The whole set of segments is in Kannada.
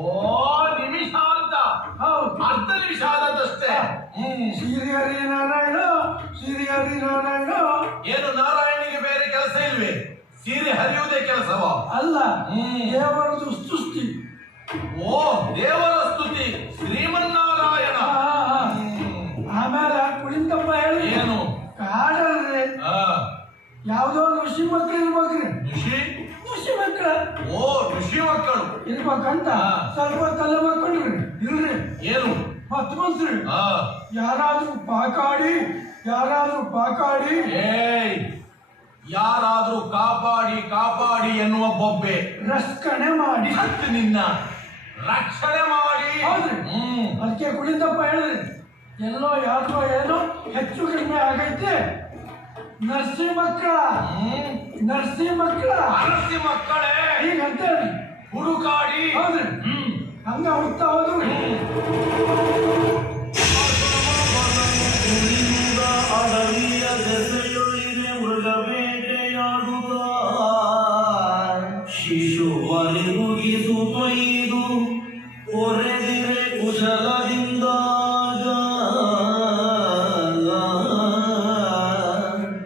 ಓ ನಿಮಿಷ ಅಂತ. ಹೌದು, ಅರ್ಧ ನಿಮಿಷ ಆದಷ್ಟೇ. ಶ್ರೀಹರಿ ನಾರಾಯಣ, ಶ್ರೀಹರಿ ನಾರಾಯಣ. ಏನು ನಾರಾಯಣಿಗೆ ಬೇರೆ ಕೆಲಸ ಇಲ್ವೇ? ಸೀರೆ ಹರಿಯುವುದೇ ಕೆಲಸವ? ಅಲ್ಲ, ದೇವರದು ಸ್ತುತಿ. ಓ ದೇವರ ಸ್ತುತಿ, ಶ್ರೀಮನ್ನಾರಾಯಣ. ಆಮೇಲೆ ಕುಳಿತಪ್ಪ ಹೇಳಿ ಏನು? ಕಾಡಲ್ರಿ ಯಾವ್ದೋ ಋಷಿ ಮಕ್ಕಳು ಇರ್ಬೇಕ್ರಿ. ಋಷಿ ಮಕ್ಕಳ? ಓ ಋಷಿ ಮಕ್ಕಳು ಇರ್ಬೇಕಂತ ಸ್ವಲ್ಪ ತಲೆ ಮಕ್ಕಳ್ರಿ. ಇಲ್ರಿ, ಏನು ಮತ್ ಬಂತ್ರಿ, ಯಾರಾದ್ರೂ ಪಾಕಾಡಿ ಯಾರಾದ್ರೂ ಕಾಪಾಡಿ ಕಾಪಾಡಿ ಎನ್ನುವ ಬೊಬ್ಬೆ ರಕ್ಷಣೆ ಮಾಡಿ ಹತ್ತು ನಿನ್ನ ರಕ್ಷಣೆ ಮಾಡಿ. ಹೌದ್ರಿ, ಅದಕ್ಕೆ ಕುಳಿತಪ್ಪ ಹೇಳಿದ್ರಿ ಎಲ್ಲೋ ಯಾರಿಗೋ ಏನೋ ಹೆಚ್ಚು ಕಡಿಮೆ ಆಗೈತೆ. ನರ್ಸಿ ಮಕ್ಕಳೇ ಹೀಗಂತ ಹುಡುಕಾಡಿ. ಹೌದ್ರಿ, ಹಂಗ ಹುಡ್ತಾ ಹೋದ್ರು. ಅಡವಿಯ ದೆಸೆಯೊಳಿಗೆ ಮೃಗಬೇಟೆಯಾಡುವ ಶಿಶು ಬಲಿರುಗಿಸು ಕೊಯ್ದು ಒರೆದಿರೆ ಕುಶಲದಿಂದ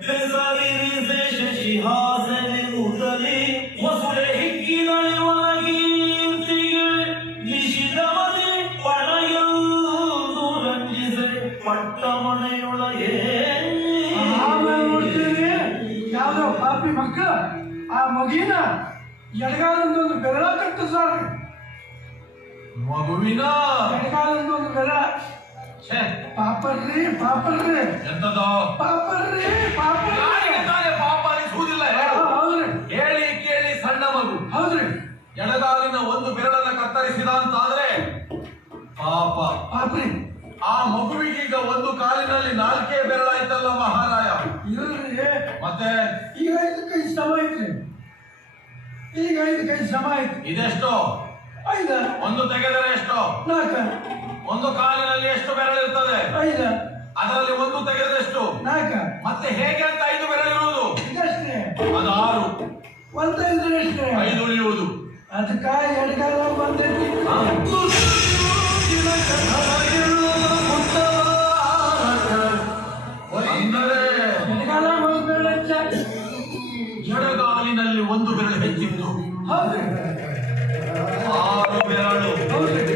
ಹೆಸರಿರಿಸೆ ಶಶಿಹಾಸನೆ ಉದಲಿ ಮೊಸಳೆ ಹಿಕ್ಕಿನಳೆ ಒಳಗೀರ್ತಿಗೆ ನಿಶಿದವನೆ ಪಣೆಯೊಂದು ರಂಜಿಸೆ ಪಟ್ಟ ಮನೆಯೊಳಗೆ. ಆಮೇಲೆ ನೋಡ್ತೀರಿ ಯಾವ್ದೋ ಪಾಪಿ ಮಕ್ಕಳು ಆ ಮಗಿನ ಎಡಗಾಲದೊಂದು ಬೆರಳ ಕಟ್ಟಿಸ್ತಾರೆ. ಮಗುವಿನ ಎಡಗಾಲದೊಂದು ಬೆರಳ. ಪಾಪರ್ರಿ ಎಂತದೋ ಪಾಪರ್ರಿ ಪಾಪ ಅನಿಸುವುದಿಲ್ಲ. ಹೌದ್ರಿ, ಹೇಳಿ ಕೇಳಿ ಸಣ್ಣ ಮಗು. ಹೌದ್ರಿ, ಎಡಗಾಲಿನ ಒಂದು ಬೆರಳನ್ನ ಕತ್ತರಿಸಿದ ಅಂತಾದ್ರೆ ಪಾಪ್ರಿ. ಆ ಮಗುವಿಗೀಗ ಒಂದು ಕಾಲಿನಲ್ಲಿ 4 ಬೆರಳಾಯ್ತಲ್ಲ ಮಹಾರಾಯ. ಇಲ್ರಿ, ಮತ್ತೆ ಈಗ 5 ಕೈ ಸಮ ಐತ್ರಿ. ಈಗ 5 ಕೈ ಸಮ ಐತಿ. ಇದೆಷ್ಟೋ? 5. ಒಂದು ತೆಗೆದರೆ ಎಷ್ಟೋ? 4. ಒಂದು ಕಾಲಿನಲ್ಲಿ ಎಷ್ಟು ಬೆರಳಿರ್ತದೆ? 5. ಅದರಲ್ಲಿ ಒಂದು ತೆಗೆದರೆ ಎಷ್ಟು? 4. ಮತ್ತೆ ಹೇಗೆ ಅಂತ 5 ಬೆರಳಿರುವುದು? ಇದಷ್ಟೇ. ಅದು 6. ಒಂದು ಇದ್ರೆ ಎಷ್ಟೇ? 5 ಉಳಿಯುವುದು. ಅದಕ್ಕ ಎಡಗಾಲ ಬಂದೈತಿ. ಅಂದರೆ ಎಡಗಾಲ ಒಂದು ಬೆರಳು ಹೆಚ್ಚ. ಎಡಗಾಲಿನಲ್ಲಿ ಒಂದು ಬೆರಳು ಹೆಚ್ಚಿತ್ತು. ಹೌದ್ರಿ, 6 ಬೆರಳು. ಹೌದ್ರಿ.